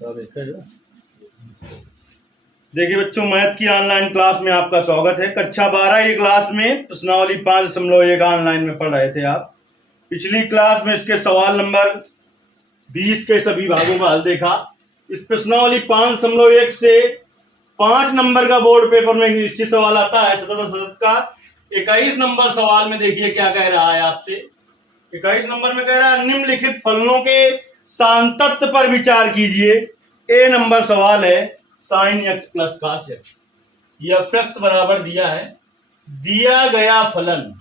देखिए बच्चों, मैथ की ऑनलाइन क्लास में आपका स्वागत है। कक्षा 12 की क्लास में प्रश्नावली 5.1 ऑनलाइन में पढ़ रहे थे आप। पिछली क्लास में इसके सवाल नंबर 20 के सभी भागों का हल देखा। इस प्रश्नावली 5.1 से 5 नंबर का बोर्ड पेपर में निश्चित सवाल आता है सतत का। 21 नंबर सवाल में देखिए क्या कह रहा है आपसे। 21 नंबर में कह रहा है निम्नलिखित फलनों के सांतत्य पर विचार कीजिए। ए नंबर सवाल है sine x plus cos x. F x बराबर दिया है, दिया गया फलन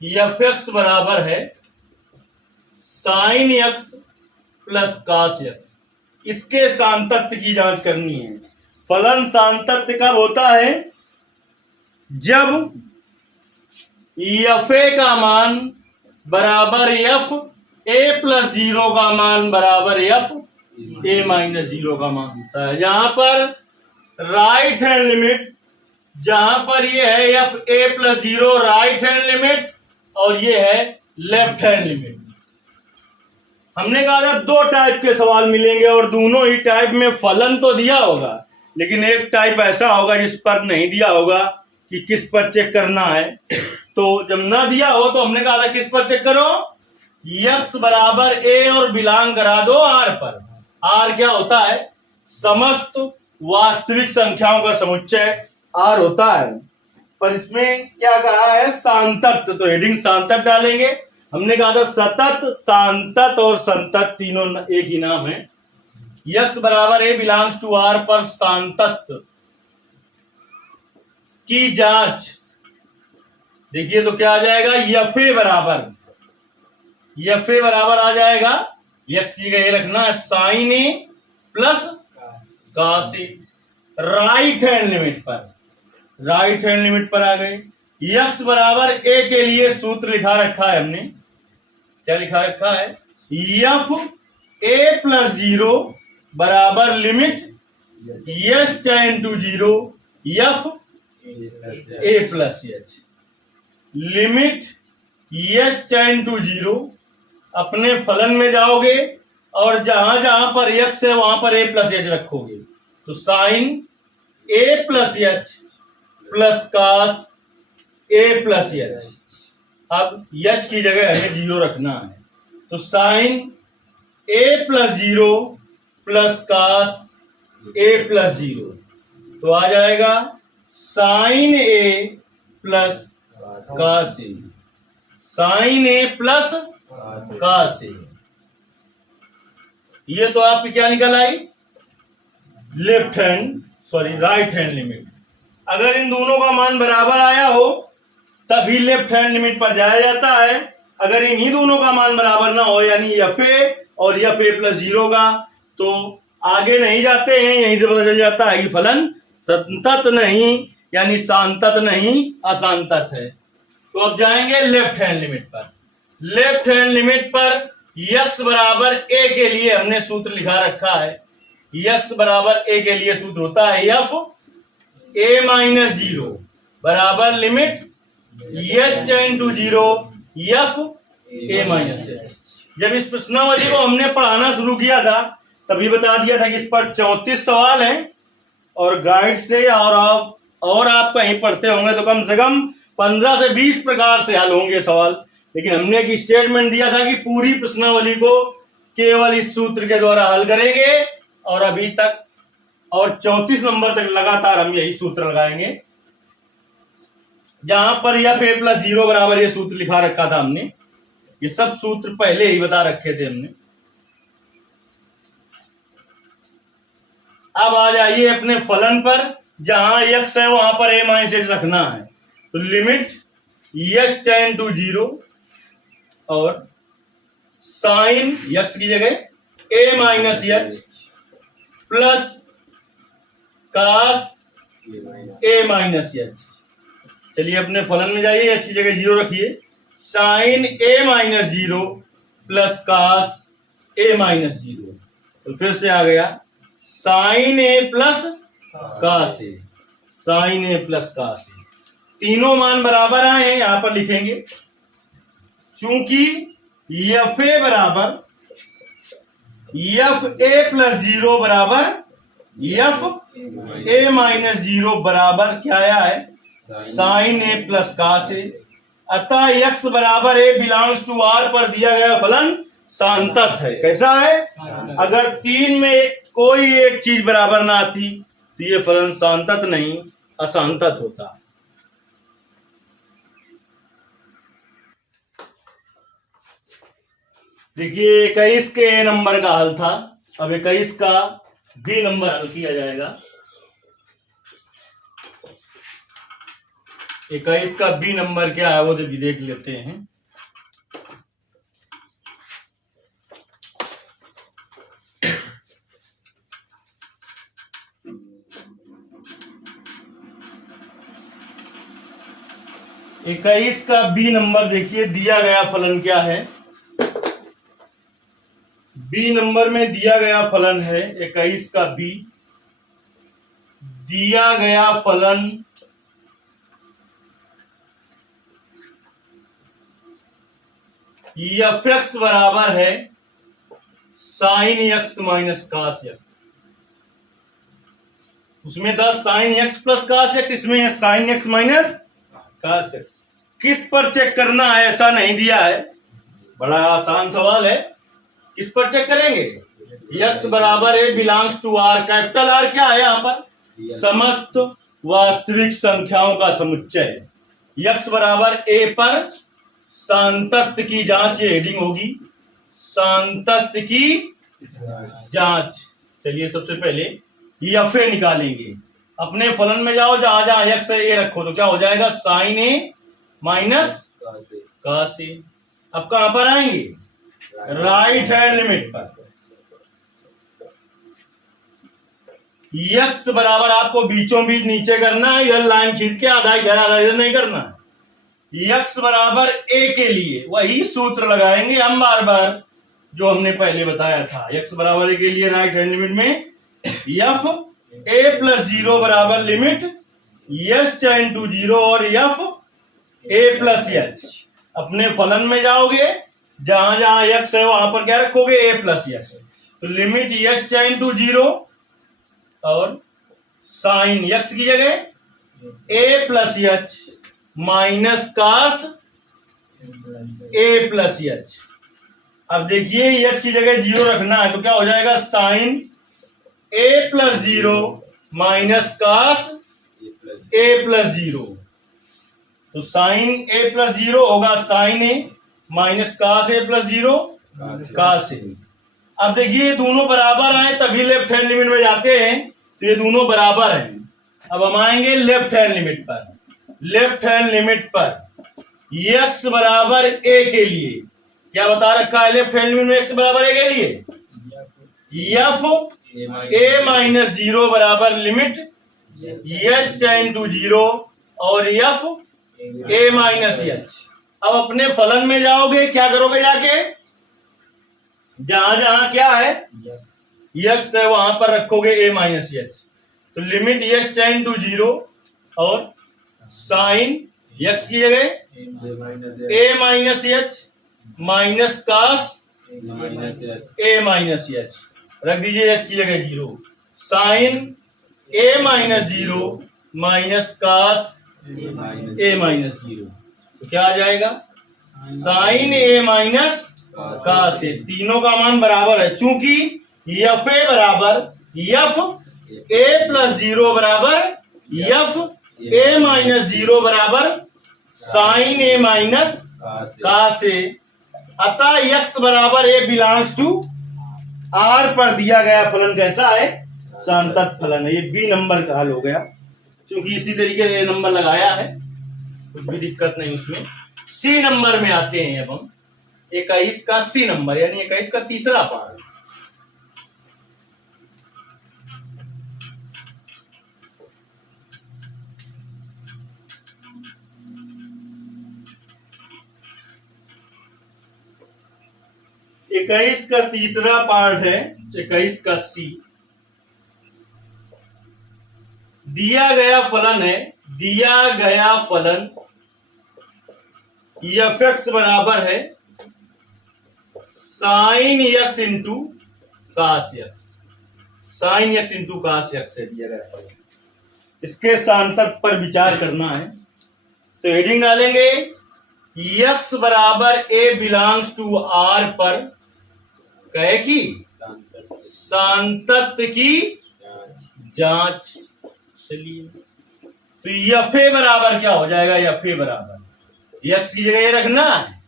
एफ एक्स बराबर है sine x plus cos x. इसके सांतत्य की जांच करनी है। फलन सांतत्य कब होता है? जब एफ ए का मान बराबर एफ ए प्लस 0 का मान बराबर एफ ए माइनस 0 का मान होता है। जहां पर राइट हैंड लिमिट, जहां पर ये है F a plus 0 right hand limit और ये है लेफ्ट हैंड लिमिट। हमने कहा था 2 टाइप के सवाल मिलेंगे और दोनों ही टाइप में फलन तो दिया होगा, लेकिन एक टाइप ऐसा होगा जिस पर नहीं दिया होगा कि किस पर चेक करना है। तो जब ना दिया हो तो हमने कहा था किस पर चेक करो, x बराबर a और बिलोंग करा दो r पर। r क्या होता है? समस्त वास्तविक संख्याओं का समुच्चय r होता है। पर इसमें क्या कहा है? सांतत्य। तो हेडिंग सांतत्य डालेंगे। हमने कहा था सतत, सांतत्य और संतत तीनों एक ही नाम है। x बराबर a बिलोंग्स टू r पर सांतत्य की जांच देखिए तो क्या आ जाएगा? एफ ए बराबर आ जाएगा, एक्स की जगह रखना है sign a plus cos A. Right hand limit पर आ गए। एक्स बराबर ए के लिए सूत्र लिखा रखा है हमने। क्या लिखा रखा है? एफ ए प्लस 0 बराबर limit s tend to 0 f a plus h. Limit s tend to 0। अपने फलन में जाओगे और जहां जहां पर एक्स है वहां पर ए प्लस एच रखोगे। तो sign a plus H plus cos A plus h. अब एच की जगह हमें 0 रखना है। तो sign a plus 0 plus cos A plus 0। तो आ जाएगा sign a plus cos a. Sine a plus cos ए। ये तो आपकी क्या निकल आई? Right hand limit. अगर इन दोनों का मान बराबर आया हो तभी लेफ्ट हैंड लिमिट पर जाया जाता है। अगर इन्हीं दोनों का मान बराबर ना हो, यानी एफ ए और एफ ए प्लस 0 का, तो आगे नहीं जाते हैं। यहीं से पता चल जाता है कि फलन संतत नहीं, यानी सांतत नहीं, असांतत है। तो अब जाएंगे लेफ्ट हैंड लिमिट पर। लेफ्ट हैंड लिमिट पर x बराबर a के लिए हमने सूत्र लिखा रखा है। x बराबर a के लिए सूत्र होता है एफ ए माइनस 0 बराबर limit s tend to 0 f a minus h. जब इस प्रश्नावली को हमने पढ़ाना शुरू किया था तभी बता दिया था कि इस पर 34 सवाल हैं और गाइड से और आप कहीं पढ़ते होंगे तो कम से कम 15 से 20 प्रकार से हल होंगे सवाल। लेकिन हमने एक स्टेटमेंट दिया था कि पूरी प्रश्नावली को केवल इस सूत्र के द्वारा हल करेंगे और अभी तक और 34 नंबर तक लगातार हम यही सूत्र लगाएंगे। जहां पर एफ ए प्लस 0 बराबर ये सूत्र लिखा रखा था हमने। ये सब सूत्र पहले ही बता रखे थे हमने। अब आ जाइए अपने फलन पर। जहां x है वहां पर a माइनस एच रखना है। तो लिमिट एस टेंड टू 0 और साइन x की जगह a minus h plus cos a minus h. चलिए अपने फलन में जाइए, x की जगह 0 रखिए। Sine a minus 0 plus cos a minus 0। तो फिर से आ गया sine a plus cos a. Sine a plus cos a. तीनों मान बराबर आए हैं, यहां पर लिखेंगे। चूंकि एफ ए बराबर एफ ए प्लस 0 बराबर एफ ए माइनस 0 बराबर क्या आया है, साइन ए प्लस कास ए। अतः एक्स बराबर ए बिलोंग्स टू आर पर दिया गया फलन सांतत है। कैसा है? अगर तीन में कोई एक चीज बराबर ना आती तो ये फलन सांतत नहीं असांतत होता। देखिए 21 के ए नंबर का हल था, अब 21 का बी नंबर हल किया जाएगा। 21 का बी नंबर क्या है वो भी देख लेते हैं। इक्कीस का बी नंबर देखिए दिया गया फलन क्या है। बी नंबर में दिया गया फलन है 21 का बी, दिया गया फलन एफ एक्स बराबर है sine x minus cos x. उसमें था sine x plus cos x, इसमें है sine x minus cos x. किस पर चेक करना है ऐसा नहीं दिया है, बड़ा आसान सवाल है। किस पर चेक करेंगे? एक्स बराबर a belongs to R. Capital R क्या है यहाँ पर? समस्त वास्तविक संख्याओं का समुच्चय। एक्स बराबर ए पर सांतत्य की जांच, ये हेडिंग होगी, सांतत्य की जांच। चलिए सबसे पहले एफ ए निकालेंगे। अपने फलन में जाओ, जहां जहां एक्स ए रखो तो क्या हो जाएगा, साइन ए माइनस कास ए। अब कहां पर आएंगे? राइट हैंड लिमिट पर। एक्स बराबर आपको बीचों बीच नीचे करना है, इधर लाइन खींच के आधा इधर आधा इधर नहीं करना है। एक्स बराबर ए के लिए वही सूत्र लगाएंगे हम बार बार जो हमने पहले बताया था। एक्स बराबर ए के लिए राइट हैंड लिमिट में एफ ए प्लस 0 बराबर लिमिट एस टेंड टू 0 और एफ ए प्लस एच। अपने फलन में जाओगे, जहां जहां एक्स है वहां पर क्या रखोगे, ए प्लस एच। तो लिमिट एस टेंड टू 0 और साइन एक्स की जगह ए प्लस एच माइनस कास ए प्लस एच। अब देखिए एच की जगह 0 रखना है तो क्या हो जाएगा, sign a plus 0 minus cos A plus 0। तो साइन ए प्लस 0 होगा साइन ए माइनस कास ए प्लस 0 कास ए। अब देखिए ये दोनों बराबर आए तभी लेफ्ट हैंड लिमिट में जाते हैं, तो ये दोनों बराबर हैं। अब हम आएंगे लेफ्ट हैंड लिमिट पर। लेफ्ट हैंड लिमिट पर एक्स बराबर ए के लिए क्या बता रखा है? लेफ्ट हैंड लिमिट में एक्स बराबर ए के लिए एफ ए माइनस 0 बराबर लिमिट एस टेंड टू 0 और एफ ए माइनस एच। अब अपने फलन में जाओगे, क्या करोगे? जाके जहां जहां क्या है एक्स है वहां पर रखोगे ए माइनस एच। तो लिमिट एस टेंड टू 0 और साइन एक्स की जगह ए माइनस एच माइनस कास ए माइनस एच रख दीजिए, एच की जगह 0। साइन ए माइनस 0 माइनस कास ए माइनस 0। तो क्या आ जाएगा, sign A minus cos a. तीनों का मान बराबर है, चूंकि एफ ए बराबर एफ ए प्लस 0 बराबर एफ ए माइनस 0 बराबर साइन ए माइनस कास ए। अतः एक्स बराबर ए बिलोंग्स टू आर पर दिया गया फलन कैसा है, सांतत फलन है। ये बी नंबर का हल हो गया, क्योंकि इसी तरीके से नंबर लगाया है, कुछ भी दिक्कत नहीं उसमें। सी नंबर में आते हैं अब हम। 21 का सी नंबर यानी 21 का तीसरा पार्ट। इक्कीस का तीसरा पार्ट है 21 का सी। दिया गया फलन है, दिया गया फलन एफ एक्स बराबर है sine x into cos x, sine x into cos x से दिया गया फलन। इसके सांतत्य पर विचार करना है तो हेडिंग डालेंगे यक्स बराबर ए बिलोंग्स टू आर पर कहे कि सांतत्य की जांच। चलिए तो एफ ए बराबर क्या हो जाएगा, एफ ए बराबर यक्स की जगह ये रखना है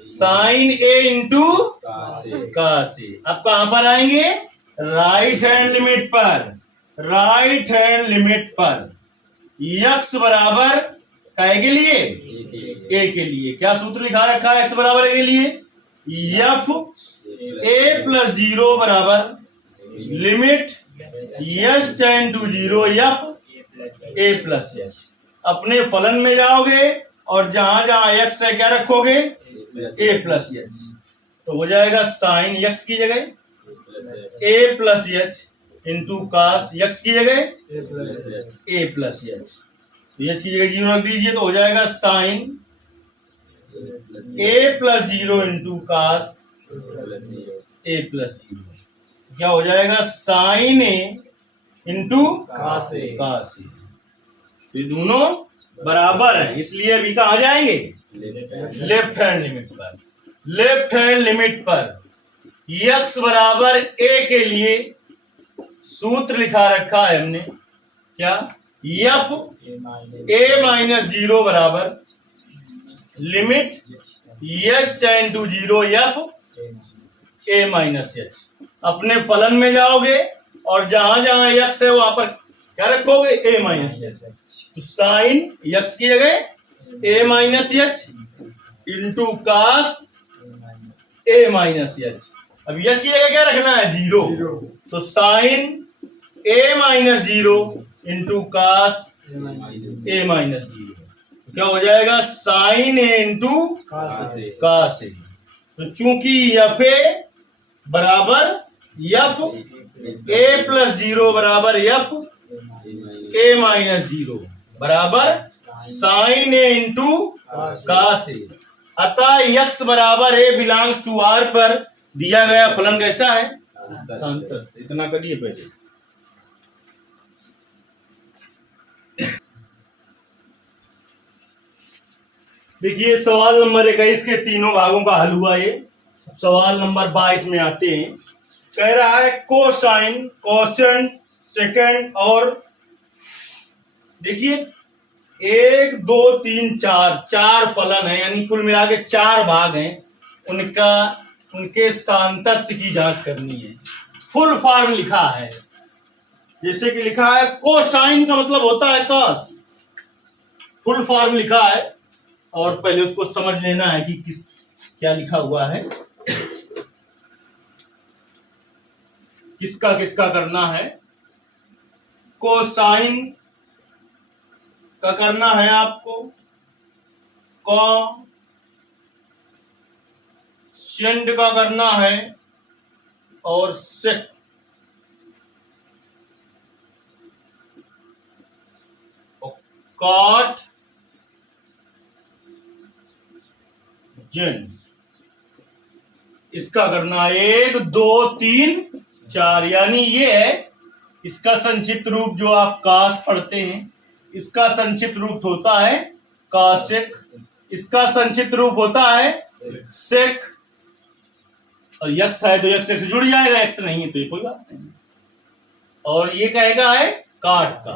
साइन ए इंटू कास ए। अब कहां पर आएंगे, राइट हैंड लिमिट पर, राइट हैंड लिमिट पर यक्स बराबर काय के लिए, ए के लिए क्या सूत्र लिखा रखा है एक्स बराबर ए के लिए, एफ ए प्लस 0 बराबर limit s tend to 0 f a plus s. अपने फलन में जाओगे और जहां जहां एक्स है क्या रखोगे, ए प्लस यच, तो हो जाएगा साइन यक्स की जगह ए plus h into cos x की जगह ए प्लस यच। तो यच की जगह 0 रख दीजिए तो हो जाएगा sign a plus 0 into cos A plus 0। क्या हो जाएगा साइन ए इंटू कास ए। तो ये दोनों बराबर हैं, इसलिए अभी कहाँ जाएंगे, लेफ्ट हैंड लिमिट पर। लेफ्ट हैंड लिमिट पर यक्स बराबर ए के लिए सूत्र लिखा रखा है हमने क्या, एफ ए माइनस 0 बराबर limit s tend to 0 f a minus h. अपने फलन में जाओगे और जहां जहां यक्स है वहां पर क्या रखोगे, ए माइनस यच। तो साइन यक्स की जगह ए माइनस यच इंटू कास ए माइनस यच। अब यच की जगह क्या रखना है, 0, तो साइन ए माइनस 0 इंटू कास ए माइनस 0। क्या हो जाएगा साइन ए इंटू कास ए। तो चूंकि एफ ए बराबर एफ ए प्लस 0 बराबर एफ ए माइनस 0 बराबर साइन ए इंटू कास ए। अतः यक्स बराबर ए बिलोंग्स टू आर पर दिया गया फलन कैसा है, सांतत्य। इतना करिए पहले। देखिए सवाल नंबर 21 के तीनों भागों का हल हुआ। ये सवाल नंबर 22 में आते हैं। कह रहा है कोसाइन, कोसेंट, सेकेंड और देखिए 1 2 3 4 फलन है, यानी कुल मिला के 4 भाग हैं। उनके सांतत्य की जांच करनी है। फुल फॉर्म लिखा है, जैसे कि लिखा है कोसाइन का मतलब होता है कॉस। फुल फॉर्म लिखा है और पहले उसको समझ लेना है कि क्या लिखा हुआ है, किसका किसका करना है। कोसाइन का करना है आपको, कोसेंट का करना है और सेक कॉट जेन इसका करना है 1 2 3 4। यानी ये है इसका संक्षिप्त रूप, जो आप कास पढ़ते हैं इसका संक्षिप्त रूप होता है कासेक, इसका संक्षिप्त रूप होता है सेक। और यक्स है तो यक्स से जुड़ जाएगा, यक्स नहीं है तो ये कोई बात नहीं। और ये कहेगा है काट का।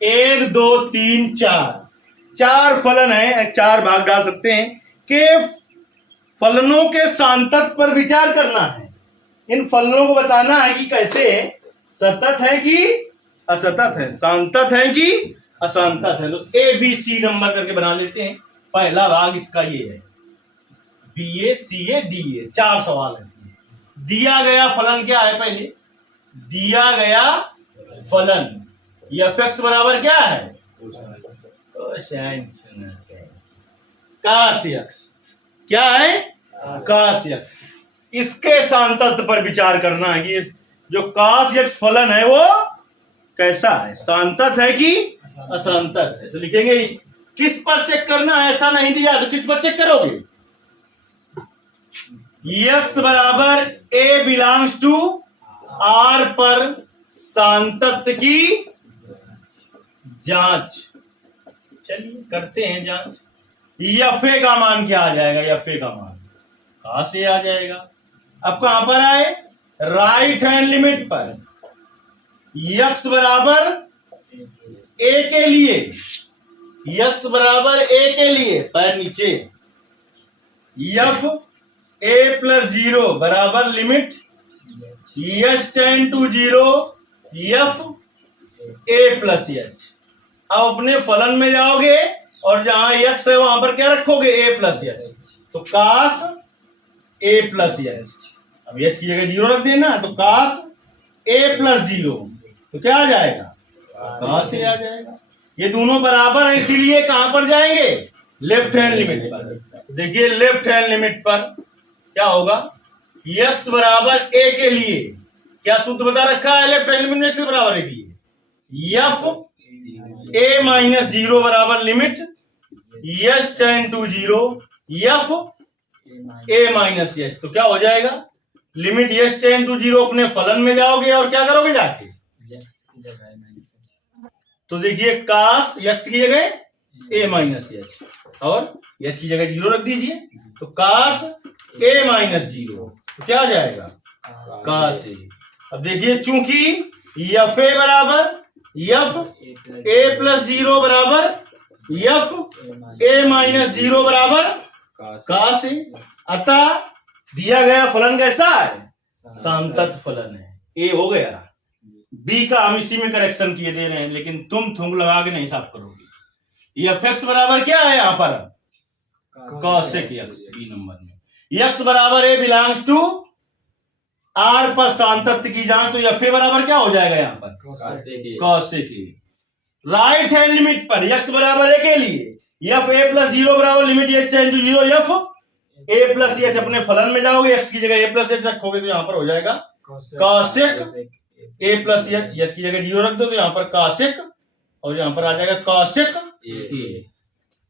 1 2 3 4 फलन है, 4 भाग डाल सकते हैं। के फलनों के सांतत्य पर विचार करना है। इन फलनों को बताना है कि कैसे सतत है कि असतत है, सांतत है कि असांतत है। तो ए बी सी नंबर करके बना लेते हैं। पहला भाग इसका ये है, B A C A D A. 4 सवाल है। दिया गया फलन क्या है, पहले दिया गया फलन एफ एक्स बराबर क्या है, कास एक्स। क्या है, कास एक्स। इसके सांतत्य पर विचार करना है कि जो कास एक्स फलन है वो कैसा है, सांतत है कि असांतत है। तो लिखेंगे किस पर चेक करना है, ऐसा नहीं दिया तो किस पर चेक करोगे। एक्स बराबर ए बिलोंग्स टू आर पर सांतत्य की जांच। चलिए करते हैं जांच। एफ ए का मान क्या आ जाएगा? एफ ए का मान कहां से आ जाएगा? अब कहां पर आए? राइट हैंड लिमिट पर यक्स बराबर ए के लिए, यक्स बराबर ए के लिए पैर नीचे, एफ ए प्लस 0 बराबर limit h tend to 0 f a plus h. अब अपने फलन में जाओगे और जहां एक्स है वहां पर क्या रखोगे? ए प्लस एच। तो कास ए प्लस एच, अब एच की जगह 0 रख देना, तो कास ए प्लस 0 तो क्या आ जाएगा? कास ए आ जाएगा। ये दोनों बराबर है, इसीलिए कहां पर जाएंगे? लेफ्ट हैंड लिमिट पर। देखिए लेफ्ट हैंड लिमिट पर क्या होगा? एक्स बराबर ए के लिए क्या सूत्र बता रखा है? लेफ्ट हैंड लिमिट में एक्स बराबर ए के लिए एफ ए माइनस 0 बराबर limit h tend to 0 f a minus h. तो क्या हो जाएगा? लिमिट एच टेंड टू 0 अपने फलन में जाओगे और क्या करोगे जाके? तो देखिए कास एक्स की जगह ए माइनस एच और एच की जगह 0 रख दीजिए, तो कास ए माइनस 0 तो क्या आ जाएगा? कास ए। अब देखिए चूंकि एफ ए बराबर एफ ए प्लस 0 बराबर एफ ए माइनस 0 बराबर कास ए, अतः दिया गया फलन कैसा है? सांतत्य फलन है। ए हो गया। बी का हम इसी में करेक्शन किए दे रहे हैं, लेकिन तुम थूक लगा के नहीं साफ करोगे। एफ एक्स बराबर क्या है यहाँ पर? Cosec x. बी नंबर में एक्स बराबर ए बिलोंग्स टू आर पर सांतत्य की जांच, तो एफ ए बराबर क्या हो जाएगा यहाँ पर? Cosec a. Right hand limit पर एक्स बराबर ए के लिए एफ ए प्लस 0 बराबर limit h tend to 0 f a plus h. अपने फलन में जाओगे, एक्स की जगह ए प्लस एच रखोगे तो यहाँ पर हो जाएगा कॉसेक ए प्लस एच। एच की जगह 0 रख दो तो यहाँ पर कॉसेक, और यहाँ पर आ जाएगा कॉसेक ए।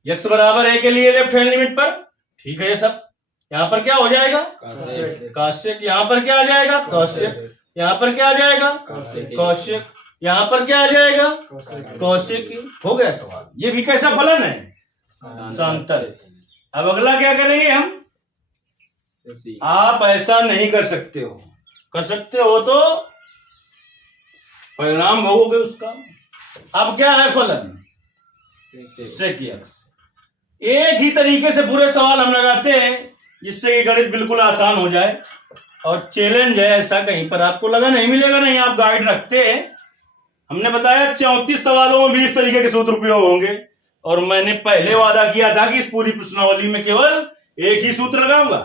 एक्स बराबर ए के लिए लेफ्ट हैंड लिमिट पर ठीक है ये सब। यहाँ पर क्या हो जाएगा? कॉसेक। यहाँ पर क्या आ जाएगा? कॉसेक। यहाँ पर क्या आ जाएगा? कॉसेक। यहाँ पर क्या आ जाएगा? कॉसेक। हो गया सवाल। ये भी कैसा फलन है? सांतत्य। अब अगला क्या करेंगे हम? आप ऐसा नहीं कर सकते हो, कर सकते हो तो परिणाम भोगोगे उसका। अब क्या है फलन? Sec x. एक ही तरीके से पूरे सवाल हम लगाते हैं जिससे कि गणित बिल्कुल आसान हो जाए, और चैलेंज है ऐसा कहीं पर आपको लगा नहीं मिलेगा, नहीं आप गाइड रखते हैं। हमने बताया 34 सवालों में 20 तरीके के सूत्र उपयोग होंगे, और मैंने पहले वादा किया था कि इस पूरी प्रश्नावली में केवल एक ही सूत्र लगाऊंगा।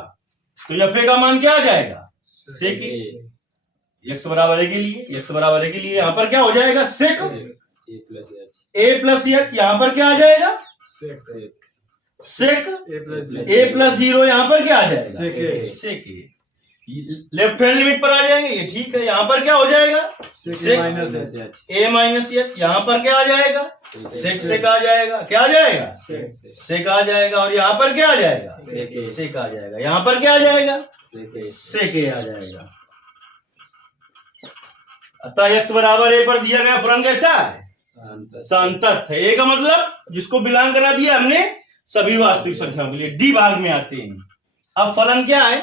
तो एफ ए का मान क्या आ जाएगा? सेक ए। एक्स बराबर ए के लिए, एक्स बराबर ए के लिए यहाँ पर क्या हो जाएगा? सेक ए प्लस एच। यहाँ पर क्या आ जाएगा? सेक ए प्लस 0। यहाँ पर क्या आ जाएगा? सेक ए। लेफ्ट हैंड लिमिट पर आ जाएंगे, ये ठीक है। यहाँ पर क्या हो जाएगा? सेक ए माइनस एच। यहाँ पर क्या आ जाएगा? सेक सेक आ जाएगा। क्या आ जाएगा? सेक आ जाएगा। और यहाँ पर क्या आ जाएगा? सेक आ जाएगा। यहाँ पर क्या आ जाएगा? सेक ए आ जाएगा। अतः एक्स बराबर ए पर दिया गया फलन कैसा है? सांतत्य है। ए का मतलब जिसको बिलोंग करा दिया हमने सभी वास्तविक संख्याओं के लिए, डी भाग में आते हैं। अब फलन क्या है?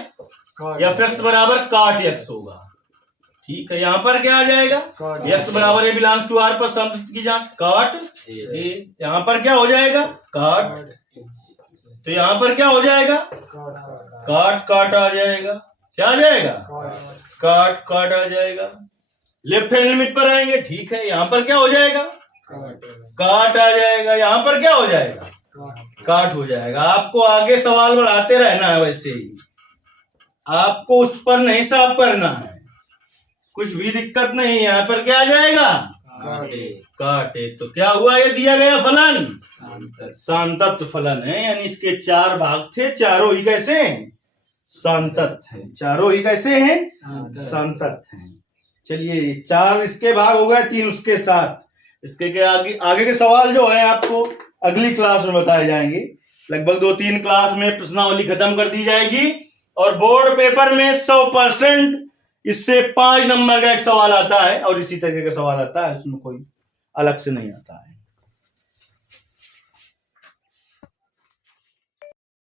एफ एक्स बराबर काट एक्स होगा। ठीक है। यहाँ पर क्या आ जाएगा? एक्स बराबर ए बिलोंग्स टू आर पर सांतत्य की जांच, काट ए। यहाँ पर क्या हो जाएगा? काट। तो यहाँ पर क्या हो जाएगा? काट काट आ जाएगा। क्या आ जाएगा? काट काट आ जाएगा। लेफ्ट हैंड लिमिट पर आएंगे, ठीक है। यहाँ पर क्या हो जाएगा? काट आ जाएगा। यहाँ पर क्या हो जाएगा? काट हो जाएगा। आपको आगे सवाल बढ़ाते रहना है, वैसे ही आपको उस पर नहीं साफ करना है, कुछ भी दिक्कत नहीं। यहाँ पर क्या आ जाएगा? काटे। तो क्या हुआ? ये दिया गया फलन सांतत्य फलन है, यानी इसके 4 भाग थे, चारों ही कैसे हैं? सांतत्य है। चारों ही कैसे हैं? सांतत्य हैं। चलिए 4 इसके भाग हो गए, 3 उसके साथ। इसके आगे के सवाल जो है आपको अगली क्लास में बताए जाएंगे। लगभग 2-3 क्लास में प्रश्नावली खत्म कर दी जाएगी, और बोर्ड पेपर में 100% इससे 5 नंबर का एक सवाल आता है और इसी तरह का सवाल आता है, उसमें कोई अलग से नहीं आता है।